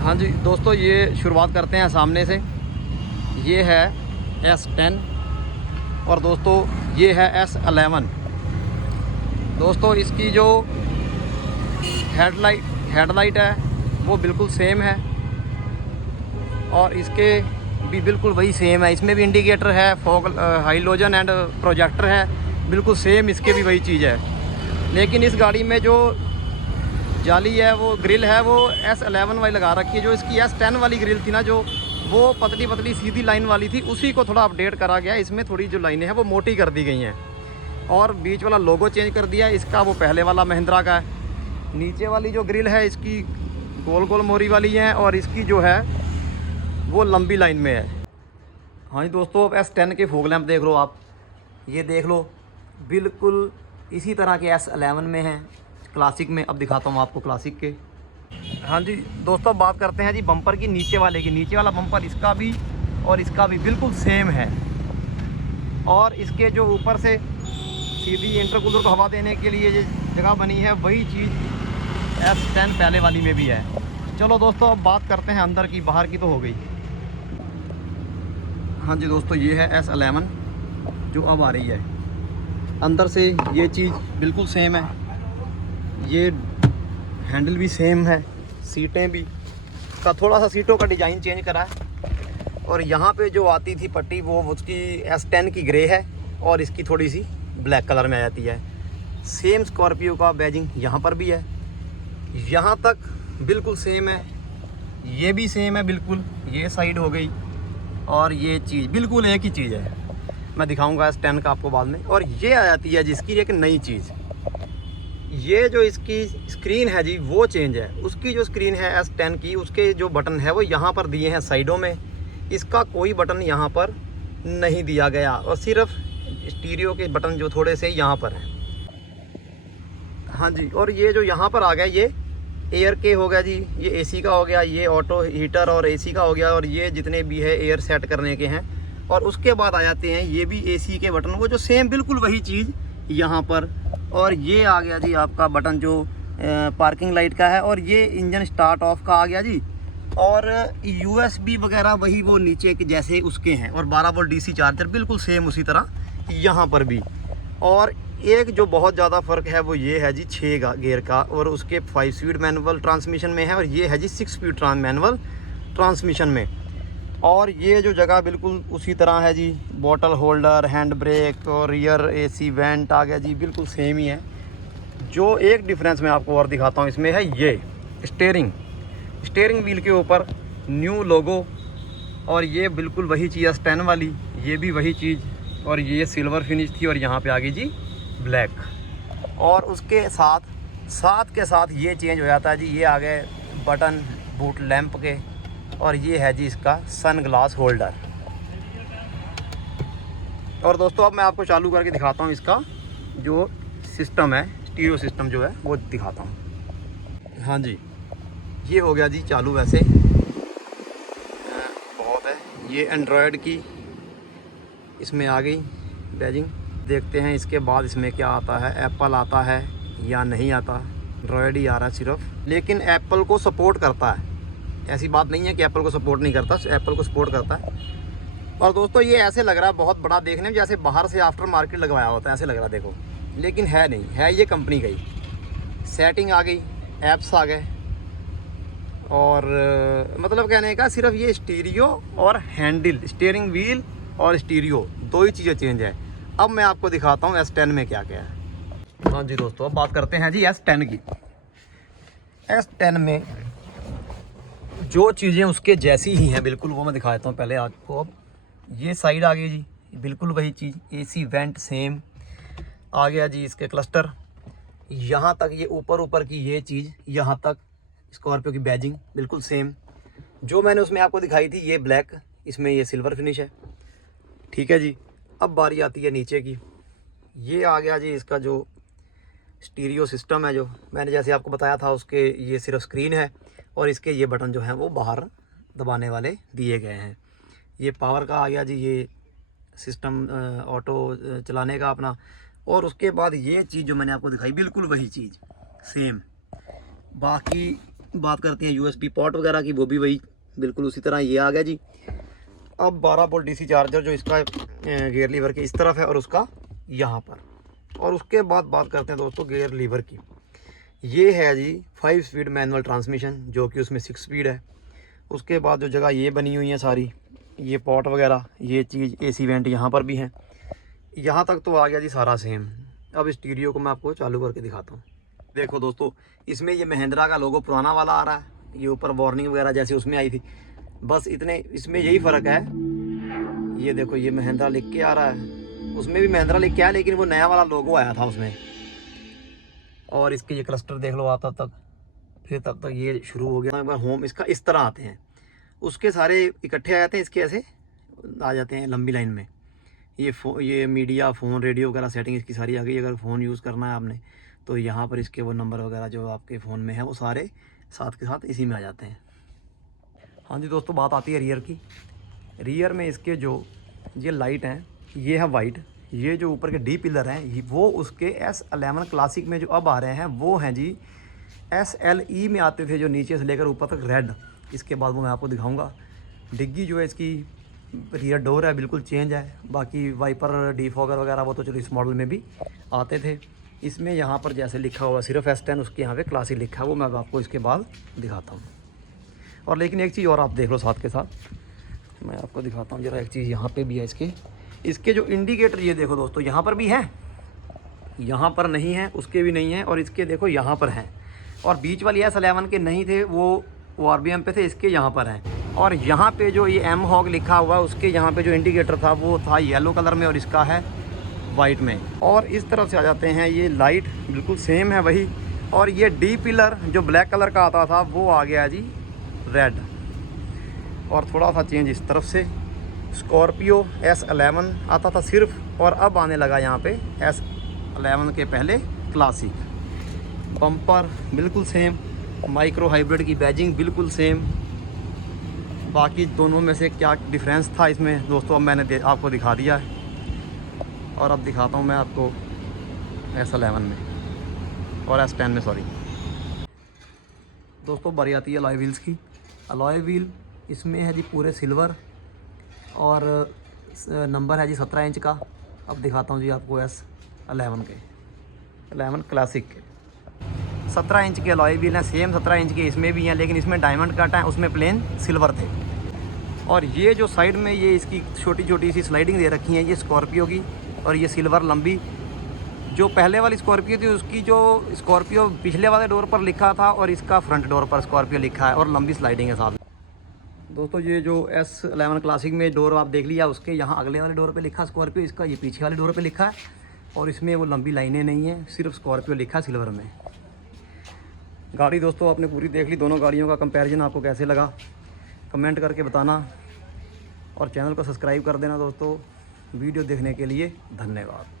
हाँ जी दोस्तों, ये शुरुआत करते हैं सामने से। ये है S10 और दोस्तों ये है S11। दोस्तों इसकी जो हेडलाइट है वो बिल्कुल सेम है और इसके भी बिल्कुल वही सेम है। इसमें भी इंडिकेटर है, फॉग हाइलोजन एंड प्रोजेक्टर है, बिल्कुल सेम इसके भी वही चीज़ है। लेकिन इस गाड़ी में जो जाली है, वो ग्रिल है, वो S11 वाली लगा रखी है। जो इसकी S10 वाली ग्रिल थी ना, जो वो पतली पतली सीधी लाइन वाली थी, उसी को थोड़ा अपडेट करा गया। इसमें थोड़ी जो लाइनें हैं वो मोटी कर दी गई हैं और बीच वाला लोगो चेंज कर दिया है इसका, वो पहले वाला महिंद्रा का है। नीचे वाली जो ग्रिल है इसकी गोल गोल मोरी वाली है और इसकी जो है वो लंबी लाइन में है। हाँ जी दोस्तों, अब S10 के फॉग लैंप देख लो आप, ये देख लो बिल्कुल इसी तरह के S11 में हैं, क्लासिक में। अब दिखाता हूँ आपको क्लासिक के। हाँ जी दोस्तों, बात करते हैं जी बम्पर की, नीचे वाले की। नीचे वाला बम्पर इसका भी और इसका भी बिल्कुल सेम है और इसके जो ऊपर से सीधी इंटरकूलर को हवा देने के लिए जो जगह बनी है, वही चीज़ S10 पहले वाली में भी है। चलो दोस्तों, अब बात करते हैं अंदर की। बाहर की तो हो गई। हाँ जी दोस्तों, ये है S11 जो अब आ रही है। अंदर से ये चीज़ बिल्कुल सेम है, ये हैंडल भी सेम है, सीटें भी का थोड़ा सा सीटों का डिज़ाइन चेंज करा है और यहाँ पे जो आती थी पट्टी वो उसकी S10 की ग्रे है और इसकी थोड़ी सी ब्लैक कलर में आ जाती है। सेम स्कॉर्पियो का बैजिंग यहाँ पर भी है, यहाँ तक बिल्कुल सेम है, ये भी सेम है बिल्कुल। ये साइड हो गई और ये चीज़ बिल्कुल एक ही चीज़ है। मैं दिखाऊंगा S10 का आपको बाद में। और ये आ जाती है जिसकी एक नई चीज़, ये जो इसकी स्क्रीन है जी वो चेंज है। उसकी जो स्क्रीन है S10 की, उसके जो बटन है वो यहाँ पर दिए हैं साइडों में, इसका कोई बटन यहाँ पर नहीं दिया गया और सिर्फ स्टीरियो के बटन जो थोड़े से यहाँ पर हैं। हाँ जी, और ये जो यहाँ पर आ गया ये एयर के हो गया जी, ये एसी का हो गया, ये ऑटो हीटर और एसी का हो गया और ये जितने भी है एयर सेट करने के हैं। और उसके बाद आ जाते हैं ये भी एसी के बटन, वो जो सेम बिल्कुल वही चीज़ यहाँ पर। और ये आ गया जी आपका बटन जो पार्किंग लाइट का है और ये इंजन स्टार्ट ऑफ का आ गया जी। और USB वगैरह वही वो नीचे के जैसे उसके हैं और 12 वोल्ट DC चार्जर बिल्कुल सेम उसी तरह यहाँ पर भी। और एक जो बहुत ज़्यादा फ़र्क है वो ये है जी 6 गियर का, और उसके 5 स्पीड मैनुअल ट्रांसमिशन में है और ये है जी 6 स्पीड मैनुअल ट्रांसमिशन में। और ये जो जगह बिल्कुल उसी तरह है जी, बॉटल होल्डर, हैंड ब्रेक और रियर AC वेंट आ गया जी, बिल्कुल सेम ही है। जो एक डिफरेंस मैं आपको और दिखाता हूँ इसमें है ये स्टेयरिंग व्हील के ऊपर न्यू लोगो और ये बिल्कुल वही चीज़ S10 वाली, ये भी वही चीज़ और ये सिल्वर फिनिश थी और यहाँ पे आ गई जी ब्लैक। और उसके साथ के साथ ये चेंज हो जाता है जी, ये आ गए बटन बूट लैंप के और ये है जी इसका सन ग्लास होल्डर। और दोस्तों अब मैं आपको चालू करके दिखाता हूँ इसका जो सिस्टम है, स्टीरियो सिस्टम जो है वो दिखाता हूँ। हाँ जी, ये हो गया जी चालू। वैसे बहुत है, ये एंड्रॉयड की इसमें आ गई बैजिंग। देखते हैं इसके बाद इसमें क्या आता है, एप्पल आता है या नहीं आता। एंड्रॉयड ही आ रहा है सिर्फ, लेकिन एप्पल को सपोर्ट करता है। ऐसी बात नहीं है कि एप्पल को सपोर्ट नहीं करता, एप्पल को सपोर्ट करता है। और दोस्तों ये ऐसे लग रहा है बहुत बड़ा देखने में, जैसे बाहर से आफ्टर मार्केट लगवाया होता है, ऐसे लग रहा है देखो, लेकिन है नहीं, है ये कंपनी का ही। सेटिंग आ गई, ऐप्स आ गए और मतलब कहने का सिर्फ ये स्टीरियो और हैंडल, स्टीयरिंग व्हील और स्टीरियो दो ही चीज़ें चेंज है। अब मैं आपको दिखाता हूँ S10 में क्या क्या है। हाँ जी दोस्तों, अब बात करते हैं जी S10 की। S10 में जो चीज़ें उसके जैसी ही हैं बिल्कुल, वो मैं दिखा देता हूँ पहले आपको। अब ये साइड आ गई जी, बिल्कुल वही चीज़, AC वेंट सेम आ गया जी। इसके क्लस्टर यहाँ तक, ये ऊपर की ये चीज़ यहाँ तक, स्कॉर्पियो की बैजिंग बिल्कुल सेम। जो मैंने उसमें आपको दिखाई थी ये ब्लैक, इसमें ये सिल्वर फिनिश है। ठीक है जी, अब बारी आती है नीचे की। ये आ गया जी इसका जो स्टीरियो सिस्टम है, जो मैंने जैसे आपको बताया था, उसके ये सिर्फ स्क्रीन है और इसके ये बटन जो हैं वो बाहर दबाने वाले दिए गए हैं। ये पावर का आ गया जी, ये सिस्टम ऑटो चलाने का अपना। और उसके बाद ये चीज़ जो मैंने आपको दिखाई बिल्कुल वही चीज़ सेम। बाकी बात करते हैं यूएसबी पोर्ट वगैरह की, वो भी वही बिल्कुल उसी तरह ये आ गया जी। अब 12 वोल्ट डीसी चार्जर जो इसका गियर लीवर के इस तरफ है और उसका यहाँ पर। और उसके बाद बात करते हैं दोस्तों गियर लीवर की। ये है जी 5 स्पीड मैनुअल ट्रांसमिशन, जो कि उसमें 6 स्पीड है। उसके बाद जो जगह ये बनी हुई है सारी, ये पोर्ट वगैरह, ये चीज़ एसी वेंट यहाँ पर भी हैं। यहाँ तक तो आ गया जी सारा सेम। अब स्टीरियो को मैं आपको चालू करके दिखाता हूँ। देखो दोस्तों, इसमें ये महिंद्रा का लोगो पुराना वाला आ रहा है, ये ऊपर वार्निंग वगैरह जैसे उसमें आई थी, बस इतने इसमें यही फ़र्क है। ये देखो ये महिंद्रा लिख के आ रहा है, उसमें भी महिंद्रा लिख के आया, लेकिन वो नया वाला लोगो आया था उसमें। और इसके ये क्लस्टर देख लो आप, तब तक ये शुरू हो गया। एक बार होम इसका इस तरह आते हैं, उसके सारे इकट्ठे आ जाते हैं, इसके ऐसे आ जाते हैं लंबी लाइन में। ये मीडिया, फ़ोन, रेडियो वगैरह सेटिंग इसकी सारी आ गई। अगर फ़ोन यूज़ करना है आपने तो यहाँ पर इसके वो नंबर वगैरह जो आपके फ़ोन में है वो सारे साथ के साथ इसी में आ जाते हैं। हाँ जी दोस्तों, बात आती है रियर की। रियर में इसके जो ये लाइट हैं, ये है वाइट। ये जो ऊपर के डी पिलर हैं वो उसके S11 क्लासिक में जो अब आ रहे हैं वो हैं जी SLE में आते थे, जो नीचे से लेकर ऊपर तक रेड। इसके बाद वो मैं आपको दिखाऊंगा। डिग्गी जो है इसकी रियर डोर है बिल्कुल चेंज है। बाकी वाइपर, डिफॉगर वगैरह वो तो चलो इस मॉडल में भी आते थे। इसमें यहाँ पर जैसे लिखा हुआ सिर्फ S10, उसके यहाँ पे क्लासिक लिखा है, वो मैं आपको इसके बाद दिखाता हूँ। और लेकिन एक चीज़ और आप देख लो साथ के साथ, मैं आपको दिखाता हूँ ज़रा एक चीज़ यहाँ पे भी है। इसके जो इंडिकेटर ये देखो दोस्तों, यहाँ पर भी है, यहाँ पर नहीं है, उसके भी नहीं है, और इसके देखो यहाँ पर हैं। और बीच वाली S11 के नहीं थे, वो RBM पे थे, इसके यहाँ पर हैं। और यहाँ पे जो ये M हॉग लिखा हुआ है, उसके यहाँ पे जो इंडिकेटर था वो था येलो कलर में और इसका है वाइट में। और इस तरफ से आ जाते हैं, ये लाइट बिल्कुल सेम है वही। और ये डी पिलर जो ब्लैक कलर का आता था वो आ गया जी रेड। और थोड़ा सा चेंज इस तरफ से, स्कॉर्पियो S11 आता था सिर्फ, और अब आने लगा यहाँ पे S11 के पहले क्लासिक। बम्पर बिल्कुल सेम, माइक्रो हाइब्रिड की बैजिंग बिल्कुल सेम। बाकी दोनों में से क्या डिफरेंस था इसमें दोस्तों, अब मैंने आपको दिखा दिया है। और अब दिखाता हूँ मैं आपको S11 में और S10 में, सॉरी दोस्तों। बारी आती है अलॉय व्हील्स की। अलॉय व्हील इसमें है जी पूरे सिल्वर, और नंबर है जी 17 इंच का। अब दिखाता हूँ जी आपको S11 के, 11 क्लासिक के 17 इंच के अलॉय व्हील हैं। सेम 17 इंच के इसमें भी हैं, लेकिन इसमें डायमंड कट है, उसमें प्लेन सिल्वर थे। और ये जो साइड में ये इसकी छोटी छोटी सी स्लाइडिंग दे रखी है, ये स्कॉर्पियो की, और ये सिल्वर लंबी। जो पहले वाली स्कॉर्पियो थी उसकी जो स्कॉर्पियो पिछले वाले डोर पर लिखा था, और इसका फ्रंट डोर पर स्कॉर्पियो लिखा है, और लंबी स्लाइडिंग है साथ। दोस्तों ये जो S11 क्लासिक में डोर आप देख लिया, उसके यहाँ अगले वाले डोर पे लिखा स्कॉर्पियो, इसका ये पीछे वाले डोर पे लिखा है, और इसमें वो लंबी लाइनें नहीं हैं, सिर्फ स्कॉर्पियो लिखा है सिल्वर में। गाड़ी दोस्तों आपने पूरी देख ली। दोनों गाड़ियों का कंपैरिजन आपको कैसे लगा कमेंट करके बताना, और चैनल को सब्सक्राइब कर देना दोस्तों। वीडियो देखने के लिए धन्यवाद।